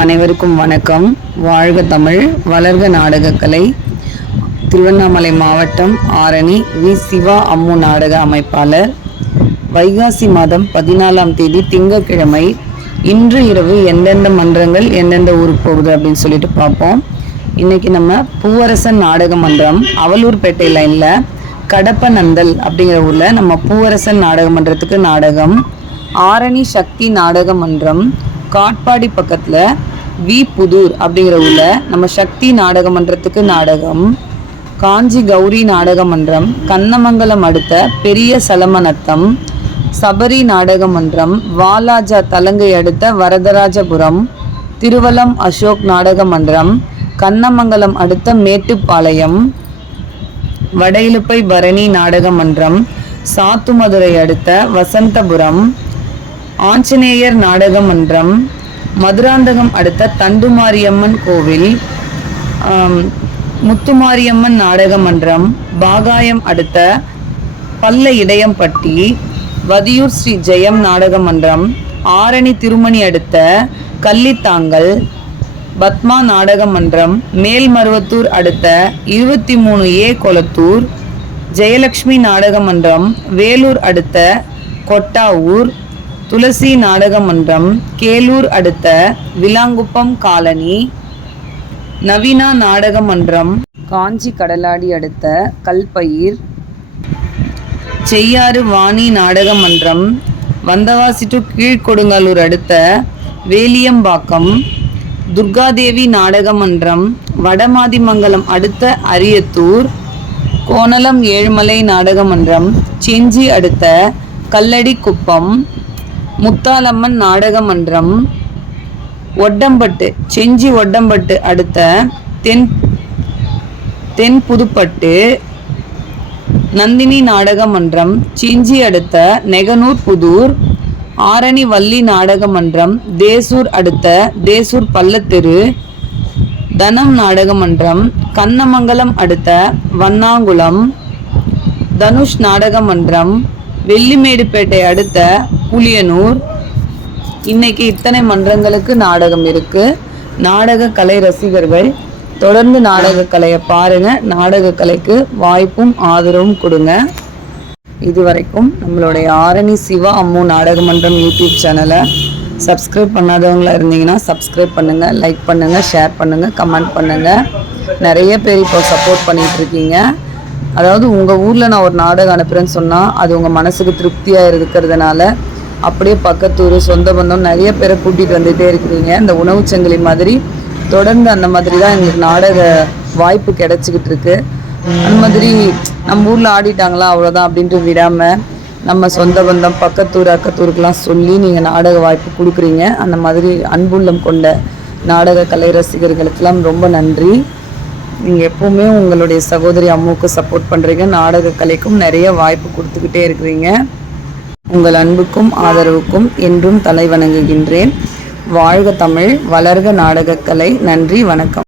அனைவருக்கும் வணக்கம். வாழ்க தமிழ் வளர்க நாடகக்கலை. திருவண்ணாமலை மாவட்டம் ஆரணி வி. சிவா அம்மு நாடக அமைப்பாளர். வைகாசி மாதம் பதினாலாம் தேதி திங்கட்கிழமை இன்று இரவு எந்தெந்த மன்றங்கள் எந்தெந்த ஊருக்கு போகுது அப்படின்னு சொல்லிட்டு பார்ப்போம். இன்றைக்கி நம்ம பூவரசன் நாடக மன்றம் அவலூர்பேட்டை லைனில் கடப்பநந்தல் அப்படிங்கிற ஊரில் நம்ம பூவரசன் நாடக மன்றத்துக்கு நாடகம். ஆரணி சக்தி நாடக மன்றம் காட்பாடி பக்கத்தில் வி புதூர் அப்படிங்கிற ஊரில் நம்ம சக்தி நாடக மன்றத்துக்கு நாடகம் காஞ்சி கௌரி நாடக மன்றம் கண்ணமங்கலம் அடுத்த பெரிய சலமநத்தம் சபரி நாடக மன்றம் வாலாஜா தலங்கை அடுத்த வரதராஜபுரம் திருவலம் அசோக் நாடக மன்றம் கண்ணமங்கலம் அடுத்த மேட்டுப்பாளையம் வடையிலுப்பை பரணி நாடக மன்றம் சாத்துமதுரை அடுத்த வசந்தபுரம் ஆஞ்சநேயர் நாடக மன்றம் மதுராந்தகம் அடுத்த தண்டுமாரியம்மன் கோவில் முத்துமாரியம்மன் நாடக மன்றம் பாகாயம் அடுத்த பல்ல இடையம்பட்டி வதியூர் ஸ்ரீ ஜெயம் நாடக மன்றம் ஆரணி திருமணி அடுத்த கள்ளித்தாங்கல் பத்மா நாடக மன்றம் மேல்மருவத்தூர் அடுத்த இருபத்தி மூணு ஏ கொளத்தூர் ஜெயலக்ஷ்மி நாடக மன்றம் வேலூர் அடுத்த கொட்டாவூர் துளசி நாடக மன்றம் கேலூர் அடுத்த விலாங்குப்பம் காலனி நவீனா நாடக மன்றம் காஞ்சி கடலாடி அடுத்த கல்பயிர் செய்யாறு வாணி நாடக மன்றம் வந்தவாசி டு கீழ்கொடுங்காலூர் அடுத்த வேலியம்பாக்கம் துர்காதேவி நாடக மன்றம் வடமாதிமங்கலம் அடுத்த அரியத்தூர் கோணலம் ஏழுமலை நாடக மன்றம் செஞ்சி அடுத்த கல்லடி குப்பம் முத்தாலம்மன் நாடக மன்றம் ஒட்டம்பட்டு செஞ்சி ஒட்டம்பட்டு அடுத்த தென் தென் புதுப்பட்டு நந்தினி நாடக மன்றம் செஞ்சி அடுத்த நெகனூர் புதூர் ஆரணி வள்ளி நாடக மன்றம் தேசூர் அடுத்த தேசூர் பள்ளத்தெரு தனம் நாடக மன்றம் கண்ணமங்கலம் அடுத்த வண்ணாங்குளம் தனுஷ் நாடக மன்றம் வெள்ளிமேடுப்பேட்டை அடுத்த புளியனூர். இன்னைக்கு இத்தனை மன்றங்களுக்கு நாடகம் இருக்கு. நாடக கலை ரசிகர்கள் தொடர்ந்து நாடக கலையை பாருங்க. நாடக கலைக்கு வாய்ப்பும் ஆதரவும் கொடுங்க. இதுவரைக்கும் நம்மளுடைய ஆரணி சிவா அம்மு நாடக மன்றம் யூடியூப் சேனலை சப்ஸ்கிரைப் பண்ணாதவங்களா இருந்தீங்கன்னா சப்ஸ்கிரைப் பண்ணுங்க லைக் பண்ணுங்க ஷேர் பண்ணுங்க கமெண்ட் பண்ணுங்க. நிறைய பேர் இப்போ சப்போர்ட் பண்ணிட்டு இருக்கீங்க. அதாவது உங்கள் ஊரில் நான் ஒரு நாடகம் அனுப்புகிறேன்னு சொன்னால் அது உங்கள் மனசுக்கு திருப்தியாக இருக்கிறதுனால அப்படியே பக்கத்தூர் சொந்த பந்தம் நிறைய பேரை கூட்டிகிட்டு வந்துகிட்டே இருக்கிறீங்க. இந்த உணவு சங்கிலி மாதிரி தொடர்ந்து அந்த மாதிரி தான் எங்களுக்கு நாடக வாய்ப்பு கிடச்சிக்கிட்டு இருக்கு. அந்த மாதிரி நம்ம ஊரில் ஆடிட்டாங்களா அவ்வளோதான் அப்படின்ட்டு விடாமல் நம்ம சொந்த பந்தம் பக்கத்தூர் அக்கத்தூருக்கெலாம் சொல்லி நீங்கள் நாடக வாய்ப்பு கொடுக்குறீங்க. அந்த மாதிரி அன்புள்ளம் கொண்ட நாடக கலை ரசிகர்களுக்கெல்லாம் ரொம்ப நன்றி. நீங்கள் எப்போவுமே உங்களுடைய சகோதரி அம்முக்கு சப்போர்ட் பண்ணுறீங்க நாடக கலைக்கும் நிறைய வாய்ப்பு கொடுத்துக்கிட்டே இருக்கிறீங்க. உங்கள் அன்புக்கும் ஆதரவுக்கும் என்றும் தலை வணங்குகின்றேன். வாழ்க தமிழ் வளர்க நாடகக்கலை. நன்றி வணக்கம்.